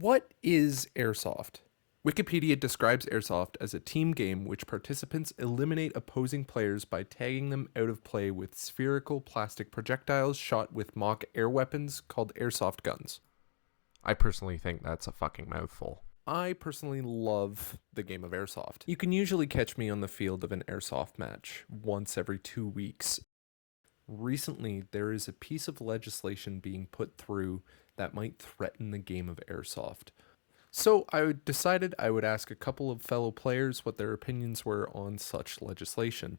What is Airsoft? Wikipedia describes Airsoft as a team game which participants eliminate opposing players by tagging them out of play with spherical plastic projectiles shot with mock air weapons called airsoft guns. I personally think that's a fucking mouthful. I personally love the game of Airsoft. You can usually catch me on the field of an Airsoft match once every 2 weeks. Recently, there is a piece of legislation being put through that might threaten the game of Airsoft. So I decided I would ask a couple of fellow players what their opinions were on such legislation.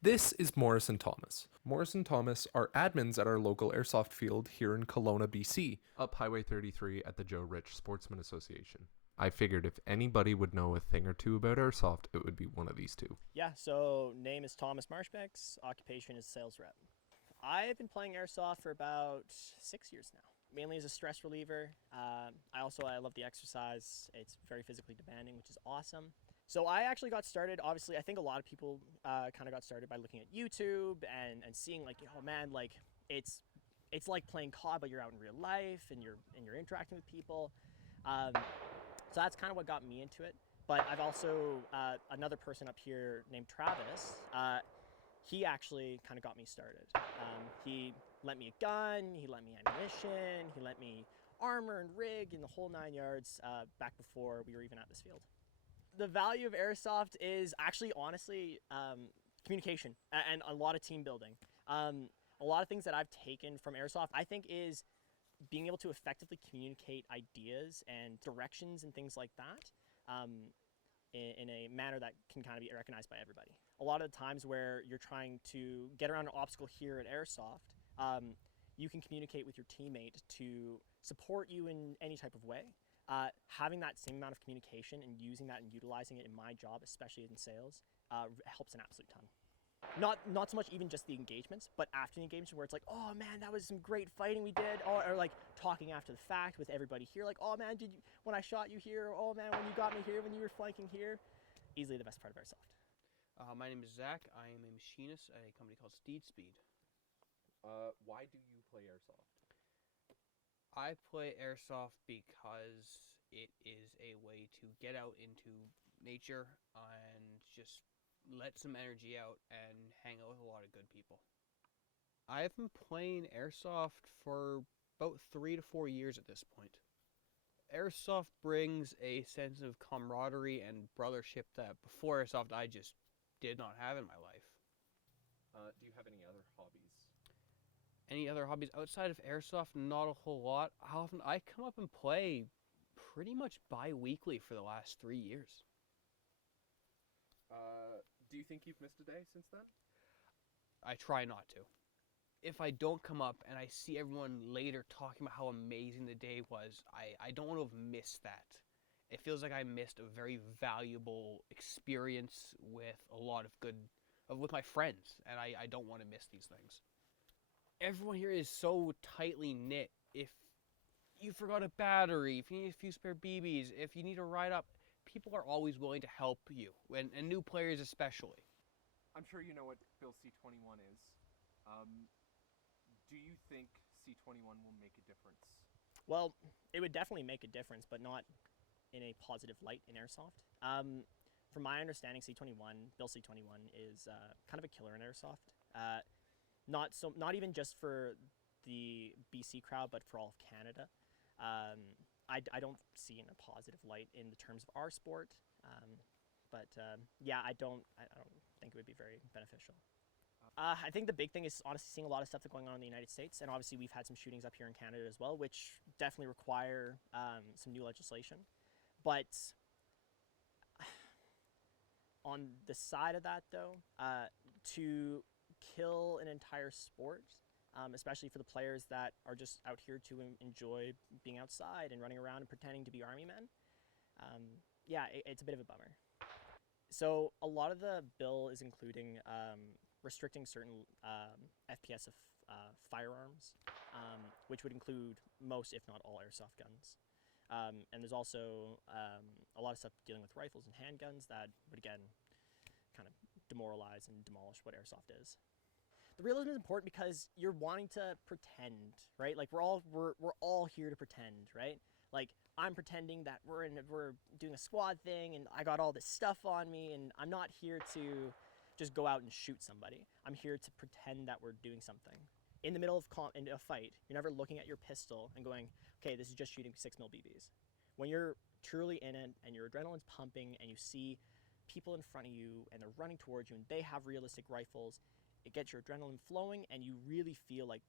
This is Morris and Thomas. Morris and Thomas are admins at our local airsoft field here in Kelowna, BC, up Highway 33 at the Joe Rich Sportsman Association. I figured if anybody would know a thing or two about airsoft, it would be one of these two. Yeah, so name is Thomas Marshbex, occupation is sales rep. I've been playing Airsoft for about 6 years now, mainly as a stress reliever. I love the exercise. It's very physically demanding, which is awesome. So I actually got started, obviously, I think a lot of people kind of got started by looking at YouTube and seeing like, oh man, like it's like playing COD, but you're out in real life and you're interacting with people. So that's kind of what got me into it. But I've also, another person up here named Travis, he actually kind of got me started. He lent me a gun, he lent me ammunition, he lent me armor and rig and the whole 9 yards back before we were even at this field. The value of Airsoft is actually, honestly, communication and a lot of team building. A lot of things that I've taken from Airsoft, I think, is being able to effectively communicate ideas and directions and things like that in a manner that can kind of be recognized by everybody. A lot of the times where you're trying to get around an obstacle here at Airsoft, you can communicate with your teammate to support you in any type of way. Having that same amount of communication and using that and utilizing it in my job, especially in sales, helps an absolute ton. Not so much even just the engagements, but after the engagement where it's like, oh man, that was some great fighting we did, or like talking after the fact with everybody here, like, oh man, when I shot you here, oh man, when you got me here, when you were flanking here. Easily the best part of Airsoft. My name is Zach. I am a machinist at a company called Steed Speed. Why do you play Airsoft? I play Airsoft because it is a way to get out into nature and just let some energy out and hang out with a lot of good people. I've been playing Airsoft for about 3 to 4 years at this point. Airsoft brings a sense of camaraderie and brothership that before Airsoft I just did not have in my life. Do you have any other hobbies? Any other hobbies outside of Airsoft? Not a whole lot. How often I come up and play pretty much bi-weekly for the last 3 years. Do you think you've missed a day since then? I try not to. If I don't come up and I see everyone later talking about how amazing the day was, I don't want to have missed that. It feels like I missed a very valuable experience with a lot of with my friends, and I don't want to miss these things. Everyone here is so tightly knit. If you forgot a battery, if you need a few spare BBs, if you need to ride up, people are always willing to help you, and new players especially. I'm sure you know what Bill C-21 is. Do you think C-21 will make a difference? Well, it would definitely make a difference, but not in a positive light in Airsoft. From my understanding, Bill C-21 is kind of a killer in Airsoft. Not even just for the BC crowd, but for all of Canada. I don't see it in a positive light in the terms of our sport. Yeah, I don't think it would be very beneficial. I think the big thing is honestly seeing a lot of stuff that's going on in the United States, and obviously we've had some shootings up here in Canada as well, which definitely require some new legislation. But on the side of that, though, to kill an entire sport, especially for the players that are just out here to enjoy being outside and running around and pretending to be army men, yeah, it's a bit of a bummer. So a lot of the bill is including restricting certain FPS of firearms, which would include most, if not all, airsoft guns. And there's also a lot of stuff dealing with rifles and handguns that would, again, kind of demoralize and demolish what airsoft is. The realism is important because you're wanting to pretend, right? Like we're all here to pretend, right? Like, I'm pretending that we're doing a squad thing and I got all this stuff on me, and I'm not here to just go out and shoot somebody. I'm here to pretend that we're doing something. In the middle of in a fight, you're never looking at your pistol and going, okay, this is just shooting 6mm BBs. When you're truly in it and your adrenaline's pumping and you see people in front of you and they're running towards you and they have realistic rifles, it gets your adrenaline flowing and you really feel like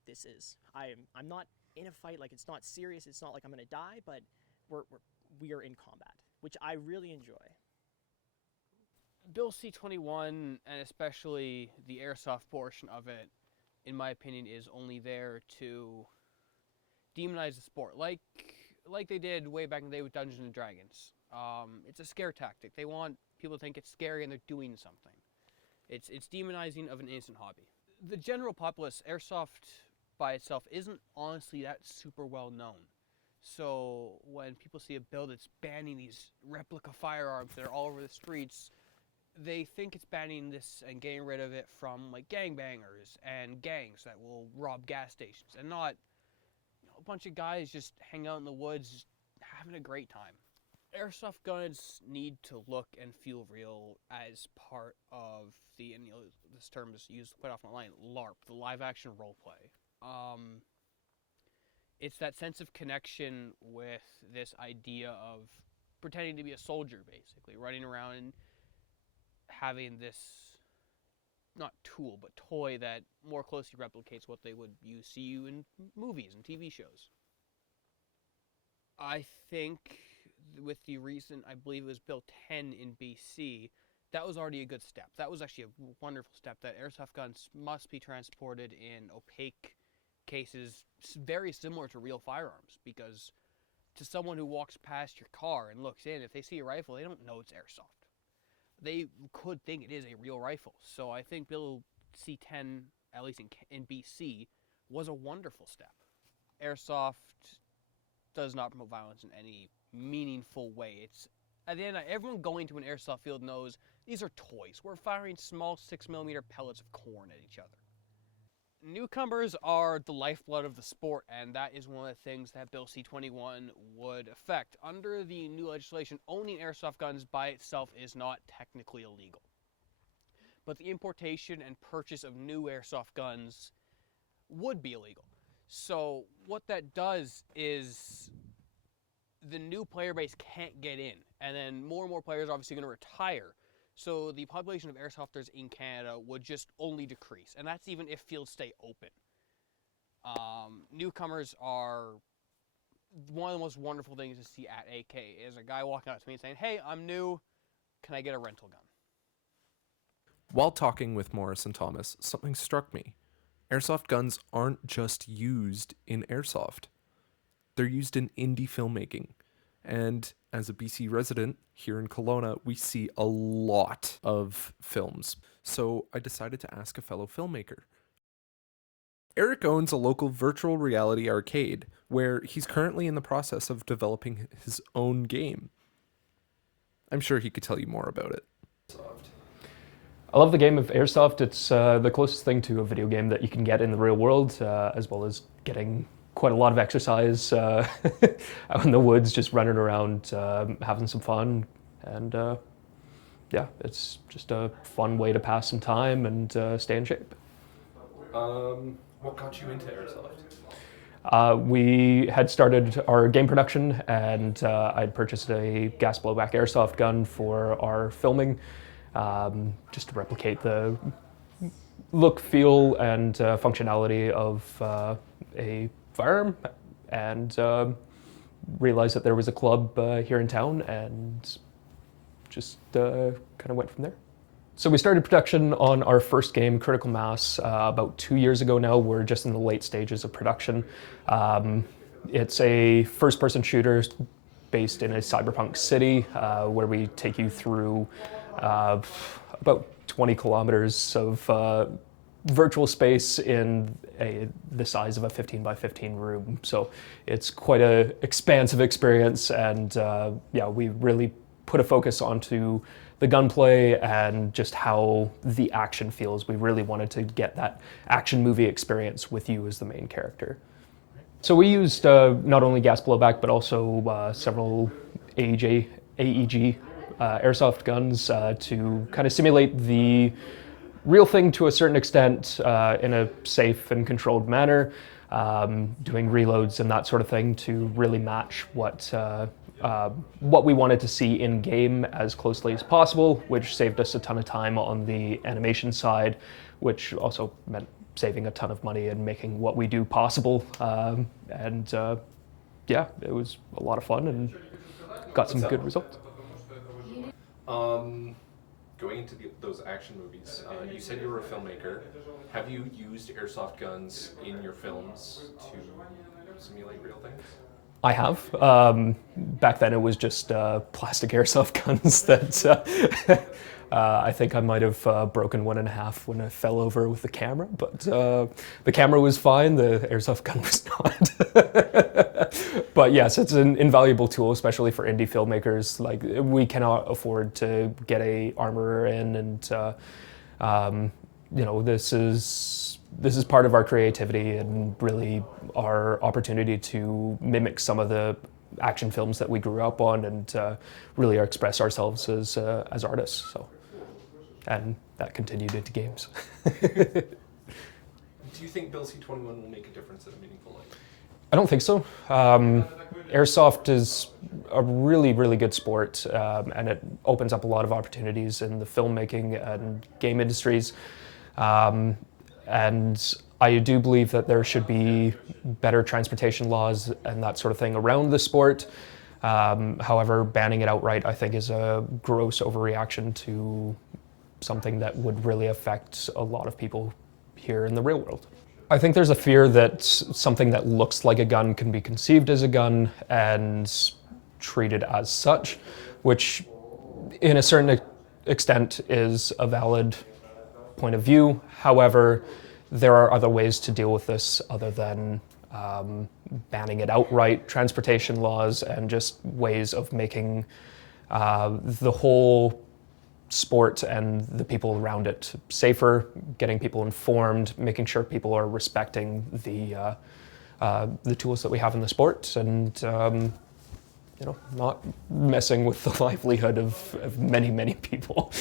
I'm not in a fight, like it's not serious, it's not like I'm gonna die, but we are in combat, which I really enjoy. Bill C-21, and especially the airsoft portion of it, in my opinion, is only there to demonize the sport, like they did way back in the day with Dungeons and Dragons. It's a scare tactic. They want people to think it's scary and they're doing something. It's demonizing of an innocent hobby. The general populace, airsoft by itself isn't honestly that super well known. So when people see a bill that's banning these replica firearms that are all over the streets, they think it's banning this and getting rid of it from like gangbangers and gangs that will rob gas stations, and not a bunch of guys just hang out in the woods having a great time. Airsoft guns need to look and feel real as part of the, and this term is used quite often online, LARP, the live action roleplay. It's that sense of connection with this idea of pretending to be a soldier, basically, running around and having this, not tool, but toy that more closely replicates what they would see you in movies and TV shows. I think with the recent, I believe it was Bill 10 in BC, that was already a good step. That was actually a wonderful step, that airsoft guns must be transported in opaque cases very similar to real firearms, because to someone who walks past your car and looks in, if they see a rifle, they don't know it's airsoft. They could think it is a real rifle. So I think Bill C-10, at least in BC, was a wonderful step. Airsoft does not promote violence in any meaningful way. It's, at the end, everyone going to an airsoft field knows these are toys. We're firing small 6mm pellets of corn at each other. Newcomers are the lifeblood of the sport, and that is one of the things that Bill C-21 would affect. Under the new legislation, owning airsoft guns by itself is not technically illegal. But the importation and purchase of new airsoft guns would be illegal. So what that does is the new player base can't get in, and then more and more players are obviously going to retire. So the population of airsofters in Canada would just only decrease, and that's even if fields stay open. Newcomers are one of the most wonderful things to see at AK is a guy walking up to me and saying, "Hey, I'm new, can I get a rental gun?" While talking with Morris and Thomas, something struck me. Airsoft guns aren't just used in airsoft. They're used in indie filmmaking. And as a BC resident here in Kelowna, we see a lot of films. So I decided to ask a fellow filmmaker. Eric owns a local virtual reality arcade where he's currently in the process of developing his own game. I'm sure he could tell you more about it. I love the game of Airsoft. It's the closest thing to a video game that you can get in the real world, as well as getting quite a lot of exercise out in the woods, just running around, having some fun. And yeah, it's just a fun way to pass some time and stay in shape. What got you into Airsoft? We had started our game production, and I'd purchased a gas blowback airsoft gun for our filming, just to replicate the look, feel, and functionality of a firearm, and realized that there was a club here in town, and just kind of went from there. So we started production on our first game, Critical Mass, about 2 years ago now. We're just in the late stages of production. It's a first-person shooter based in a cyberpunk city, where we take you through about 20 kilometers of virtual space in the size of a 15 by 15 room. So it's quite an expansive experience, and yeah, we really put a focus onto the gunplay and just how the action feels. We really wanted to get that action movie experience with you as the main character. So we used not only gas blowback, but also several AEG airsoft guns to kind of simulate the real thing to a certain extent in a safe and controlled manner, doing reloads and that sort of thing to really match what we wanted to see in game as closely as possible, which saved us a ton of time on the animation side, which also meant saving a ton of money and making what we do possible. Yeah, it was a lot of fun and got some good results. Going into those action movies, you said you were a filmmaker. Have you used airsoft guns in your films to simulate real things? I have. Back then it was just plastic airsoft guns that I think I might have broken one in half when I fell over with the camera, but the camera was fine, the airsoft gun was not. But yes, it's an invaluable tool, especially for indie filmmakers. Like, we cannot afford to get a armorer in, and you know, this is part of our creativity and really our opportunity to mimic some of the action films that we grew up on and really express ourselves as artists. So, and that continued into games. Do you think Bill C-21 will make a difference in a meaningful way? I don't think so. Airsoft is a really, really good sport, and it opens up a lot of opportunities in the filmmaking and game industries. And I do believe that there should be better transportation laws and that sort of thing around the sport. However, banning it outright, I think, is a gross overreaction to something that would really affect a lot of people here in the real world. I think there's a fear that something that looks like a gun can be conceived as a gun and treated as such, which in a certain extent is a valid point of view. However, there are other ways to deal with this other than banning it outright, transportation laws, and just ways of making the whole sport and the people around it safer, getting people informed, making sure people are respecting the tools that we have in the sport, and you know, not messing with the livelihood of many, many people.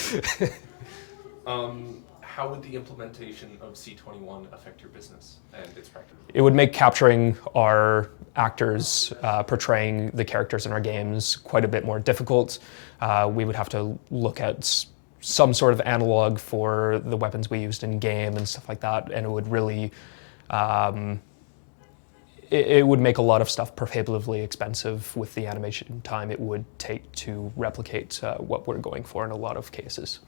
How would the implementation of C-21 affect your business and its practice? It would make capturing our actors portraying the characters in our games quite a bit more difficult. We would have to look at some sort of analog for the weapons we used in game and stuff like that, and it would really it would make a lot of stuff prohibitively expensive with the animation time it would take to replicate what we're going for in a lot of cases.